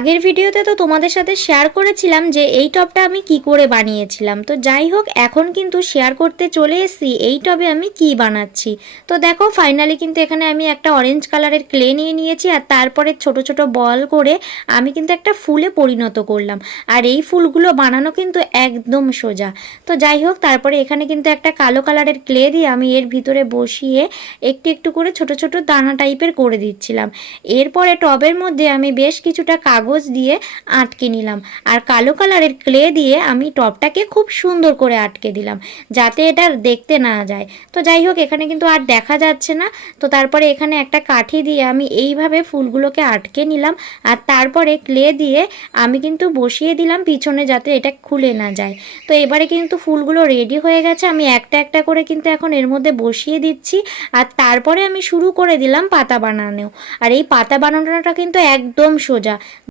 আগের ভিডিওতে তো তোমাদের সাথে শেয়ার করেছিলাম যে এই টবটা আমি কি করে বানিয়েছিলাম। তো যাই হোক, এখন কিন্তু শেয়ার করতে চলে এসেছি এই টবে আমি কি বানাচ্ছি। তো দেখো ফাইনালি কিন্তু এখানে আমি একটা অরেঞ্জ কালারের ক্লে নিয়ে নিয়েছি, আর তারপরে ছোট ছোট বল করে আমি কিন্তু একটা ফুলে পরিণত করলাম। আর এই ফুলগুলো বানানো কিন্তু একদম সোজা। তো যাই হোক, তারপরে এখানে কিন্তু একটা কালো কালারের ক্লে দিয়ে আমি এর ভিতরে বসিয়ে একটু একটু করে ছোট ছোট দানা টাইপের করে দিচ্ছিলাম। এরপরে টবের মধ্যে আমি বেশ কিছুটা কাগজ দিয়ে আটকে নিলাম, আর কালো কালারের ক্লে দিয়ে আমি টবটাকে খুব সুন্দর করে আটকে দিলাম যাতে এটা দেখতে না যায়। তো যাই হোক, এখানে কিন্তু আর দেখা যাচ্ছে না। তো তারপরে এখানে একটা কাঠি দিয়ে আমি এইভাবে ফুলগুলোকে আটকে নিলাম, আর তারপরে ক্লে দিয়ে আমি কিন্তু বসিয়ে দিলাম পিছনে যাতে এটা খুলে না যায়। তো এবারে কিন্তু ফুলগুলো রেডি হয়ে গেছে, আমি একটা একটা করে কিন্তু এখন এর মধ্যে বসিয়ে দিচ্ছি। আর তারপরে আমি শুরু করে দিলাম পাতা বানানো। আর এই পাতা বানানোটা কিন্তু একদম সোজা।